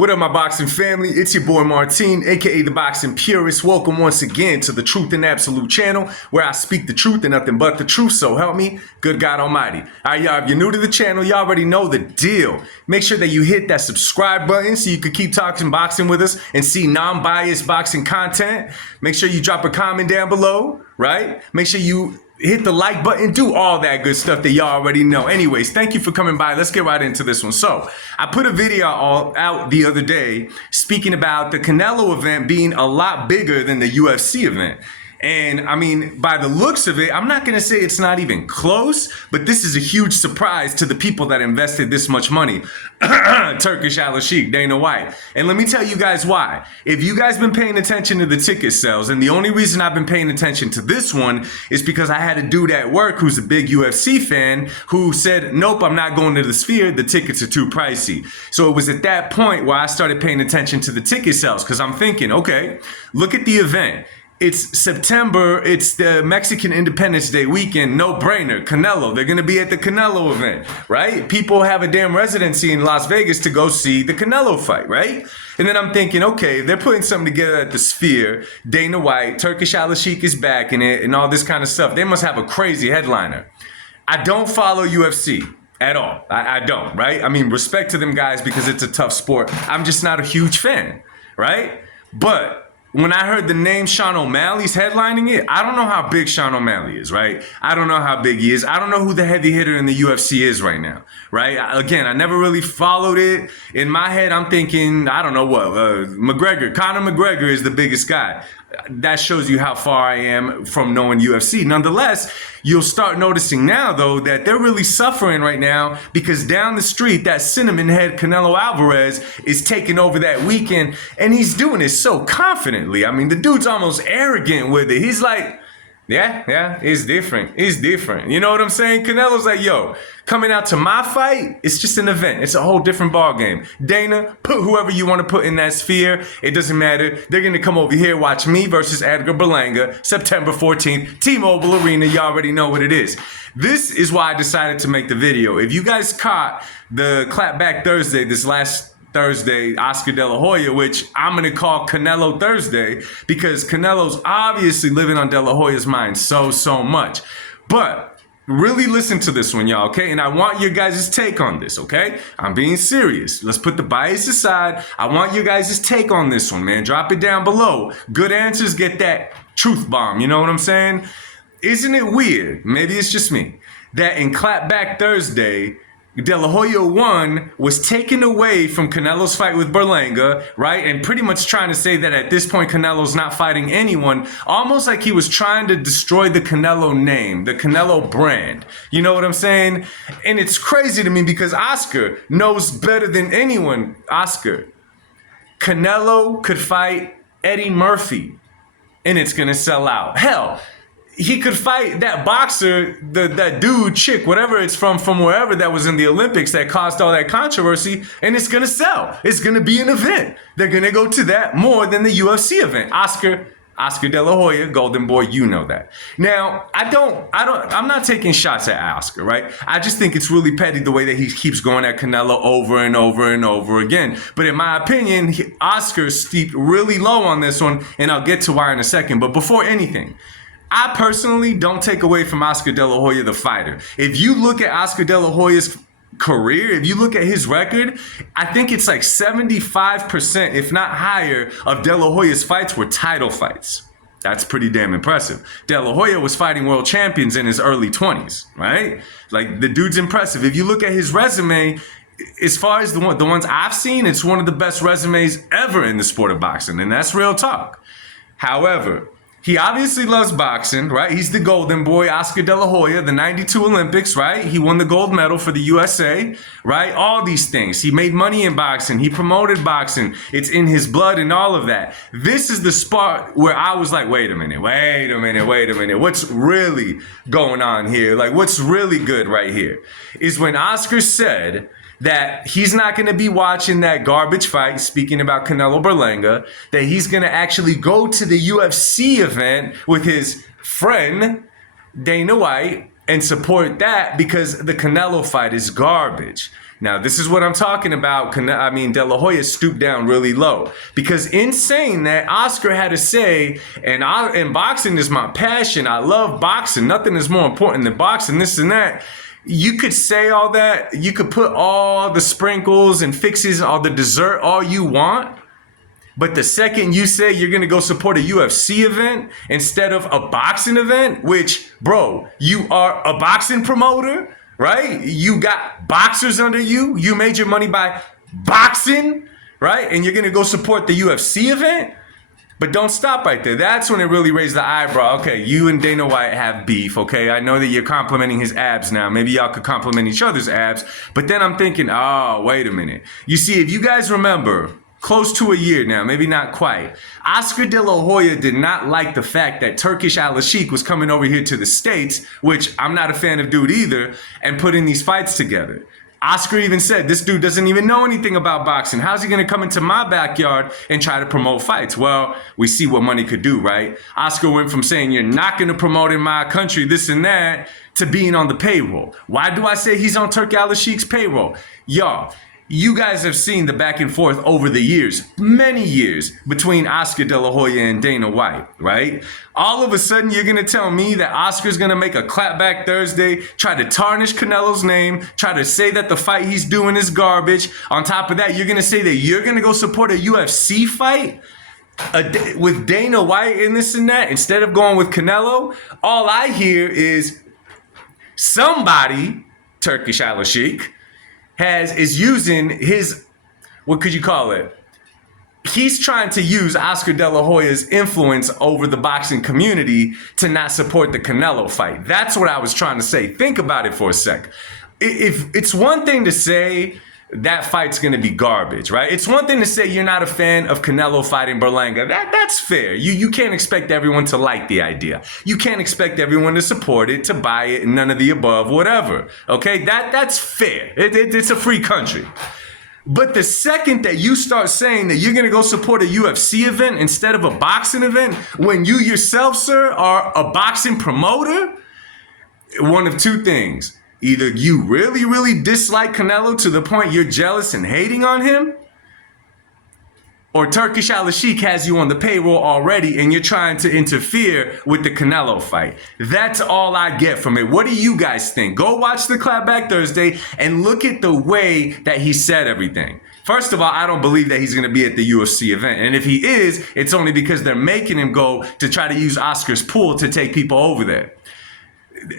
What up, my boxing family? It's your boy Martine, aka the Boxing Purist. Welcome once again to the Truth and Absolute channel, where I speak the truth and nothing but the truth, so help me, good God Almighty. Alright, y'all, if you're new to the channel, you already know the deal. Make sure that you hit that subscribe button so you can keep talking boxing with us and see non-biased boxing content. Make sure you drop a comment down below, right? Make sure you hit the like button, do all that good stuff that y'all already know. Anyways, thank you for coming by. Let's get right into this one. So, I put a video out the other day speaking about the Canelo event being a lot bigger than the UFC event. And I mean, by the looks of it, I'm not going to say it's not even close, but this is a huge surprise to the people that invested this much money. Turkish alashiek, Dana White. And let me tell you guys why. If you guys been paying attention to the ticket sales, and the only reason I've been paying attention to this one is because I had a dude at work who's a big UFC fan who said, nope, I'm not going to the Sphere. The tickets are too pricey. So it was at that point where I started paying attention to the ticket sales because I'm thinking, okay, look at the event. It's September, it's the Mexican Independence Day weekend, no brainer, Canelo. They're gonna be at the Canelo event, right? People have a damn residency in Las Vegas to go see the Canelo fight, right? And then I'm thinking, okay, they're putting something together at the Sphere, Dana White, Turkish alashiek is back in it, and all this kind of stuff. They must have a crazy headliner. I don't follow UFC. At all. I don't, right? I mean, respect to them guys because it's a tough sport. I'm just not a huge fan, right? But when I heard the name Sean O'Malley's headlining it, I don't know how big Sean O'Malley is, right? I don't know how big he is. I don't know who the heavy hitter in the UFC is right now, right? Again, I never really followed it. In my head, I'm thinking, I don't know what, McGregor. Conor McGregor is the biggest guy. That shows you how far I am from knowing UFC. Nonetheless, you'll start noticing now, though, that they're really suffering right now because down the street, that cinnamon head Canelo Alvarez is taking over that weekend, and he's doing it so confidently. I mean, the dude's almost arrogant with it. He's like, yeah, it's different. It's different. You know what I'm saying? Canelo's like, yo, coming out to my fight, it's just an event. It's a whole different ball game. Dana, put whoever you want to put in that Sphere. It doesn't matter. They're going to come over here, watch me versus Edgar Berlanga, September 14th, T-Mobile Arena. You already know what it is. This is why I decided to make the video. If you guys caught the Clapback Thursday, this last Thursday, Oscar De La Hoya, which I'm going to call Canelo Thursday because Canelo's obviously living on De La Hoya's mind so much. But really listen to this one, y'all, okay? And I want your guys' take on this, okay? I'm being serious. Let's put the bias aside. I want your guys' take on this one, man. Drop it down below. Good answers get that truth bomb, you know what I'm saying? Isn't it weird, maybe it's just me, that in Clapback Thursday, De La Hoya 1 was taken away from Canelo's fight with Berlanga, right? And pretty much trying to say that at this point, Canelo's not fighting anyone, almost like he was trying to destroy the Canelo name, the Canelo brand. You know what I'm saying? And it's crazy to me because Oscar knows better than anyone. Oscar, Canelo could fight Eddie Murphy and it's gonna sell out. Hell, he could fight that boxer, that dude, chick, whatever it's from wherever that was in the Olympics that caused all that controversy, and it's gonna sell. It's gonna be an event. They're gonna go to that more than the UFC event. Oscar De La Hoya, Golden Boy, you know that. Now, I'm not taking shots at Oscar, right? I just think it's really petty the way that he keeps going at Canelo over and over and over again. But in my opinion, Oscar steeped really low on this one, and I'll get to why in a second. But before anything, I personally don't take away from Oscar De La Hoya, the fighter. If you look at Oscar De La Hoya's career, if you look at his record, I think it's like 75%, if not higher, of De La Hoya's fights were title fights. That's pretty damn impressive. De La Hoya was fighting world champions in his early 20s, right? Like, the dude's impressive. If you look at his resume, as far as the ones I've seen, it's one of the best resumes ever in the sport of boxing, and that's real talk. However, he obviously loves boxing, right? He's the golden boy, Oscar De La Hoya, the 92 Olympics, right? He won the gold medal for the USA, right? All these things. He made money in boxing. He promoted boxing. It's in his blood and all of that. This is the spot where I was like, wait a minute. What's really going on here? Like, what's really good right here is when Oscar said that he's not going to be watching that garbage fight, speaking about Canelo Berlanga, that he's going to actually go to the UFC event with his friend, Dana White, and support that because the Canelo fight is garbage. Now, this is what I'm talking about. De La Hoya stooped down really low. Because in saying that, Oscar had to say, and boxing is my passion. I love boxing. Nothing is more important than boxing, this and that. You could say all that. You could put all the sprinkles and fixes, all the dessert, all you want. But the second you say you're going to go support a UFC event instead of a boxing event, which, bro, you are a boxing promoter, right? You got boxers under you. You made your money by boxing, right? And you're going to go support the UFC event? But don't stop right there. That's when it really raised the eyebrow. Okay, you and Dana White have beef, okay? I know that you're complimenting his abs now. Maybe y'all could compliment each other's abs. But then I'm thinking, oh, wait a minute. You see, if you guys remember, close to a year now, maybe not quite, Oscar De La Hoya did not like the fact that Turkish alashiek was coming over here to the States, which I'm not a fan of dude either, and putting these fights together. Oscar even said, this dude doesn't even know anything about boxing. How's he going to come into my backyard and try to promote fights? Well, we see what money could do, right? Oscar went from saying, you're not going to promote in my country, this and that, to being on the payroll. Why do I say he's on Turk Alashiek's payroll? Y'all, you guys have seen the back and forth over the years, many years, between Oscar De La Hoya and Dana White, right? All of a sudden, you're going to tell me that Oscar's going to make a clapback Thursday, try to tarnish Canelo's name, try to say that the fight he's doing is garbage. On top of that, you're going to say that you're going to go support a UFC fight with Dana White and this and that instead of going with Canelo? All I hear is somebody, Turkish alashiek, is using his, what could you call it? He's trying to use Oscar De La Hoya's influence over the boxing community to not support the Canelo fight. That's what I was trying to say. Think about it for a sec. If it's one thing to say that fight's going to be garbage, right? It's one thing to say you're not a fan of Canelo fighting Berlanga. That's fair. You can't expect everyone to like the idea. You can't expect everyone to support it, to buy it, none of the above, whatever. Okay, that's fair. It's a free country. But the second that you start saying that you're going to go support a UFC event instead of a boxing event, when you yourself, sir, are a boxing promoter, one of two things. Either you really, really dislike Canelo to the point you're jealous and hating on him, or Turkish alashiek has you on the payroll already and you're trying to interfere with the Canelo fight. That's all I get from it. What do you guys think? Go watch the Clapback Thursday and look at the way that he said everything. First of all, I don't believe that he's going to be at the UFC event. And if he is, it's only because they're making him go to try to use Oscar's pool to take people over there.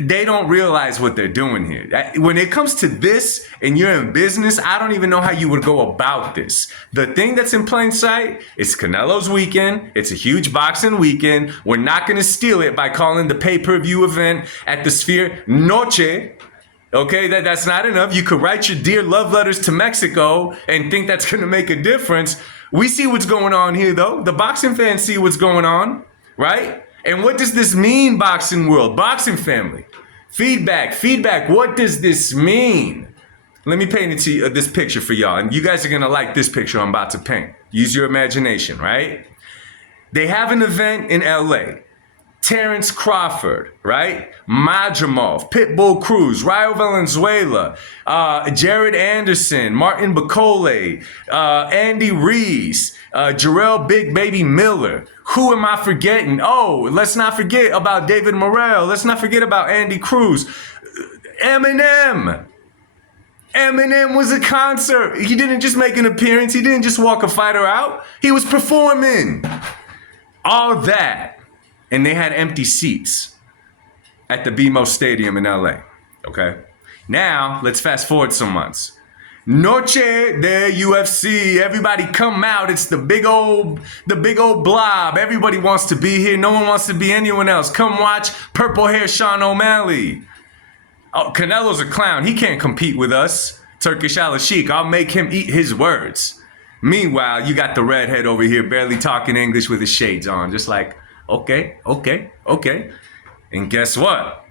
They don't realize what they're doing here. When it comes to this and you're in business, I don't even know how you would go about this. The thing that's in plain sight is Canelo's weekend. It's a huge boxing weekend. We're not going to steal it by calling the pay-per-view event at the Sphere Noche. Okay, that's not enough. You could write your dear love letters to Mexico and think that's going to make a difference. We see what's going on here, though. The boxing fans see what's going on, right? And what does this mean, boxing world, boxing family? Feedback. What does this mean? Let me paint it to you, this picture for y'all. And you guys are going to like this picture I'm about to paint. Use your imagination, right? They have an event in LA. Terrence Crawford, right? Madrimov, Pitbull Cruz, Rayo Valenzuela, Jared Anderson, Martin Bacole, Andy Reese, Jarrell Big Baby Miller. Who am I forgetting? Oh, let's not forget about David Morrell. Let's not forget about Andy Cruz. Eminem. Eminem was a concert. He didn't just make an appearance. He didn't just walk a fighter out. He was performing. All that. And they had empty seats at the BMO Stadium in LA, okay? Now, let's fast forward some months. Noche de UFC, everybody come out. It's the big old blob. Everybody wants to be here. No one wants to be anyone else. Come watch purple hair Sean O'Malley. Oh, Canelo's a clown. He can't compete with us. Turkish alashiek, I'll make him eat his words. Meanwhile, you got the redhead over here barely talking English with his shades on, just like, okay. And guess what?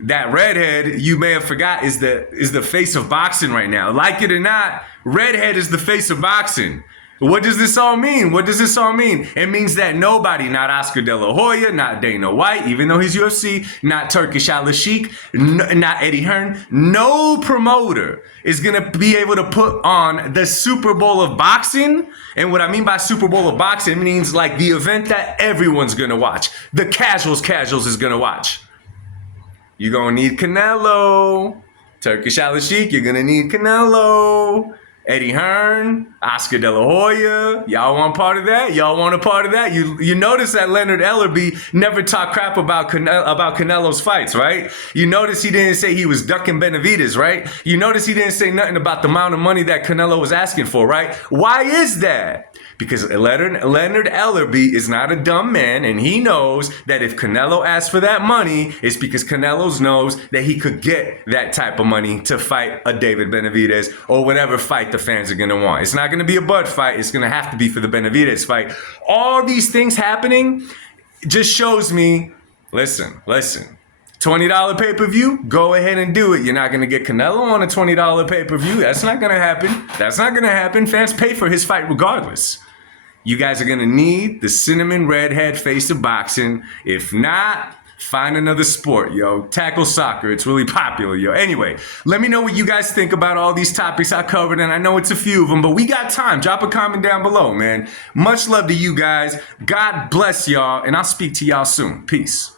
That redhead, you may have forgot, is the face of boxing right now. Like it or not, redhead is the face of boxing. What does this all mean? What does this all mean? It means that nobody, not Oscar De La Hoya, not Dana White, even though he's UFC, not Turkish alashiek, not Eddie Hearn, no promoter is going to be able to put on the Super Bowl of boxing. And what I mean by Super Bowl of boxing means like the event that everyone's going to watch. The casuals is going to watch. You're going to need Canelo. Turkish alashiek, you're going to need Canelo. Eddie Hearn, Oscar De La Hoya, y'all want part of that? Y'all want a part of that? You notice that Leonard Ellerbe never talked crap about Canelo's fights, right? You notice he didn't say he was ducking Benavidez, right? You notice he didn't say nothing about the amount of money that Canelo was asking for, right? Why is that? Because Leonard Ellerbe is not a dumb man, and he knows that if Canelo asks for that money, it's because Canelo knows that he could get that type of money to fight a David Benavidez or whatever fight the fans are going to want. It's not going to be a Bud fight. It's going to have to be for the Benavidez fight. All these things happening just shows me, listen, $20 pay-per-view, go ahead and do it. You're not going to get Canelo on a $20 pay-per-view. That's not going to happen. That's not going to happen. Fans pay for his fight regardless. You guys are going to need the cinnamon redhead face of boxing. If not, find another sport, yo. Tackle soccer. It's really popular, yo. Anyway, let me know what you guys think about all these topics I covered, and I know it's a few of them, but we got time. Drop a comment down below, man. Much love to you guys. God bless y'all, and I'll speak to y'all soon. Peace.